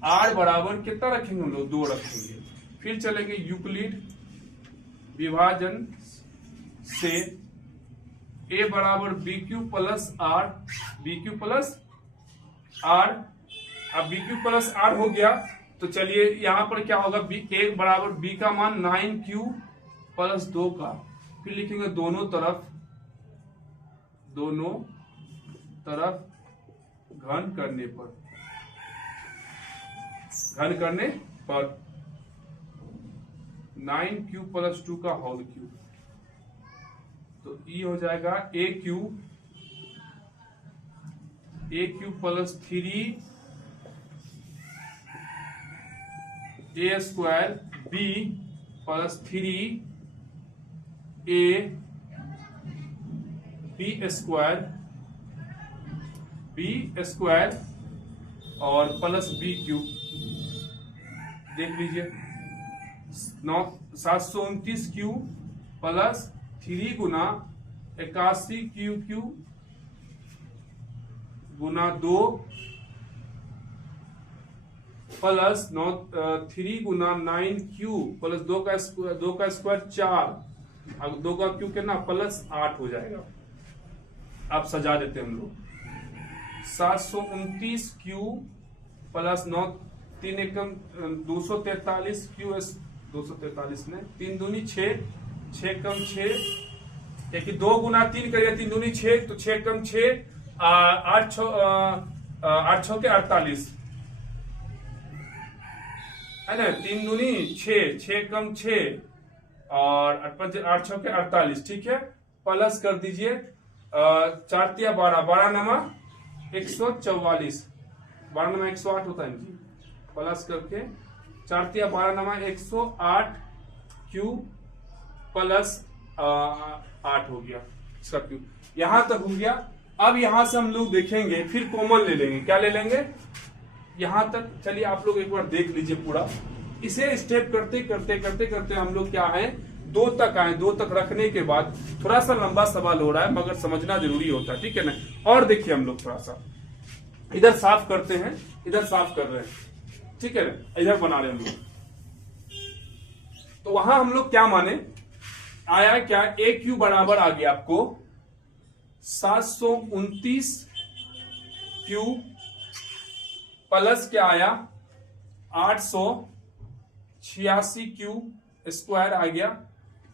r बराबर कितना रखेंगे हम लोग, 2 रखेंगे। फिर चलेंगे यूक्लिड विभाजन से a बराबर B Q plus R, B Q plus R. अब बी क्यू प्लस आर हो गया, तो चलिए यहां पर क्या होगा, a बराबर b का मान 9q प्लस 2 का, फिर लिखेंगे दोनों तरफ घन करने पर 9q प्लस 2 का होल क्यूब। तो ये हो जाएगा A cube plus 3 A square B plus 3 A B square और प्लस बी क्यूब। देख लीजिए 729 क्यू प्लस 3 गुना 81 क्यू गुना 2 प्लस 3 गुना 9 क्यू प्लस 2 का स्क्वायर 4, अब 2 का क्यू कितना प्लस 8 हो जाएगा। अब सजा देते हैं हम लोग, 729 क्यू प्लस 9 3 एकम 243 क्यू 243 में 3 दूनी 6 कम 6, क्योंकि 2 गुना 3 करिए 3 दूनी 6, तो 6 कम 6 8 6 के 48 है ना, 3 दूनी 6 कम 6 और 8 6 के 48, ठीक है, प्लस कर दीजिए 4 तिया 12, 12 नमा 144, 12 नमा 108 होता है जी, प्लस करके 4 तिया 12 नमा 108 क्यू प्लस 8 हो गया इसका क्यू, यहां तक हो गया। अब यहां से हम लोग देखेंगे, फिर कॉमन ले लेंगे, क्या ले लेंगे यहां तक, चलिए आप लोग एक बार देख लीजिए पूरा, इसे स्टेप करते करते करते करते हम लोग क्या है 2 तक आए। 2 तक रखने के बाद थोड़ा सा लंबा सवाल हो रहा है मगर समझना जरूरी होता है, ठीक है ना। और देखिए हम लोग थोड़ा सा इधर साफ करते हैं, इधर साफ कर रहे हैं, ठीक है ना, इधर बना रहे हैं हम लोग। तो वहां हम लोग क्या माने आया, क्या ए क्यू बराबर आ गया आपको 729 क्यू प्लस क्या आया 886 क्यू स्क्वायर आ गया,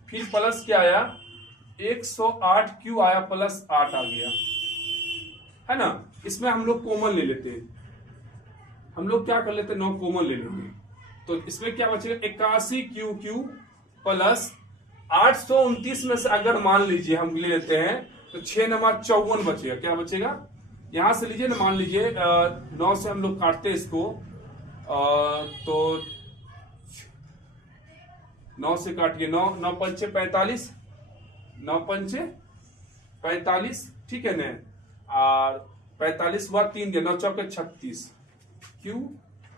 फिर प्लस क्या आया 108 क्यू आया प्लस 8 आ गया, है ना। इसमें हम लोग कॉमन ले लेते हैं, हम लोग क्या कर लेते हैं 9 कॉमन ले लेंगे, तो इसमें क्या बचेगा 81 क्यू क्यू प्लस 829 में से अगर मान लीजिए हम ले लेते हैं तो 6 नमा 54 बचेगा, क्या बचेगा यहां से लीजिए ना, मान लीजिए 9 से हम लोग काटते हैं इसको, तो 9 से काटिए 9 9 पंचे 45, 9 पंचे 45, ठीक है ना, और 45 हुआ 3 दिया 9 चौके 36 क्यू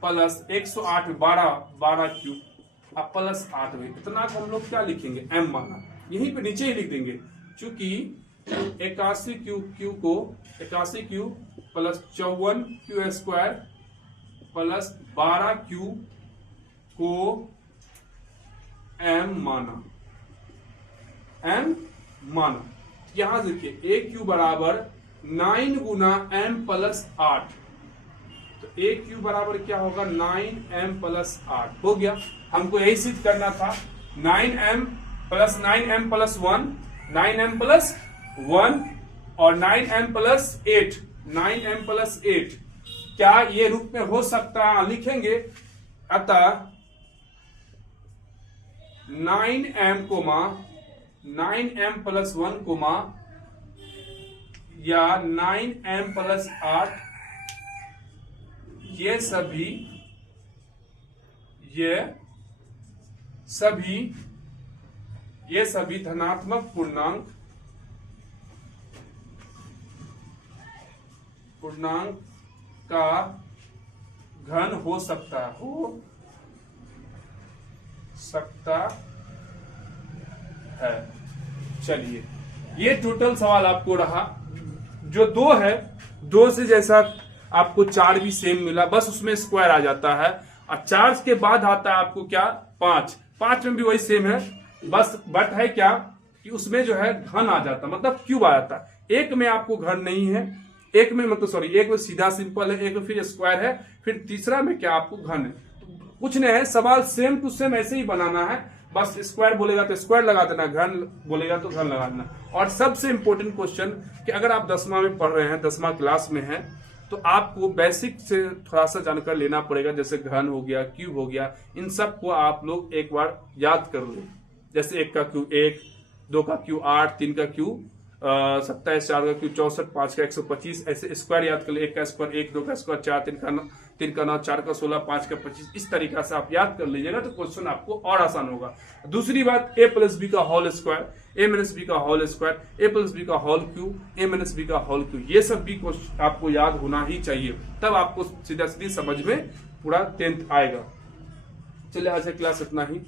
प्लस 108 12 क्यू अब प्लस 8 में, इतना को हम लोग क्या लिखेंगे एम माना, यहीं पे नीचे ही लिख देंगे, चूंकि 81 क्यू को 81 Q plus 54 Q square plus 12 Q को एम माना, यहां देखिए ए क्यू बराबर 9 गुना एम प्लस 8, तो ए क्यू बराबर क्या होगा 9m प्लस 8 हो गया। हमको यही सिद्ध करना था, 9m plus 9m plus 1, 9m plus 1 और 9m प्लस 8, 9m प्लस 8 क्या ये रूप में हो सकता है, लिखेंगे अतः 9m coma 9m plus 1 coma या 9m प्लस 8, ये सभी धनात्मक पूर्णांक का घन हो सकता है। चलिए ये टोटल सवाल आपको रहा, जो 2 है 2 से जैसा आपको 4 भी सेम मिला, बस उसमें स्क्वायर आ जाता है, और 4 के बाद आता है आपको क्या 5 में भी वही सेम है, बस बट है क्या कि उसमें जो है घन आ जाता, मतलब क्यूब आ जाता है। एक में आपको घन नहीं है, एक में मतलब सॉरी एक में सीधा सिंपल है, एक में फिर स्क्वायर है, फिर तीसरा में क्या आपको घन है। तो कुछ नहीं है, सवाल सेम टू सेम ऐसे ही बनाना है, बस स्क्वायर बोलेगा तो स्क्वायर लगा देना, घन बोलेगा तो घन लगा देना। और सबसे इंपॉर्टेंट क्वेश्चन कि अगर आप 10वां में पढ़ रहे हैं, 10वां क्लास में हैं, तो आपको बेसिक से थोड़ा सा जानकर लेना पड़ेगा, जैसे घन हो गया, क्यूब हो गया, इन सब को आप लोग एक बार याद कर लो। जैसे 1 का क्यूब 1, 2 का क्यूब 8, 3 का क्यूब 27, 4 का क्यूब 64, 5 का 125, ऐसे स्क्वायर याद कर लो, 1 का स्क्वायर 1, 2 का स्क्वायर 4, 3 का 9, 4 का 16, 5 का 25, इस तरीका से आप याद कर लीजिएगा तो क्वेश्चन आपको और आसान होगा। दूसरी बात a प्लस बी का whole square, a minus B का whole square, a plus B का whole cube, a minus B का होल क्यूब, ये सब भी आपको याद होना ही चाहिए, तब आपको सीधा सीधी समझ में पूरा 10th आएगा। चलिए आज क्लास इतना ही।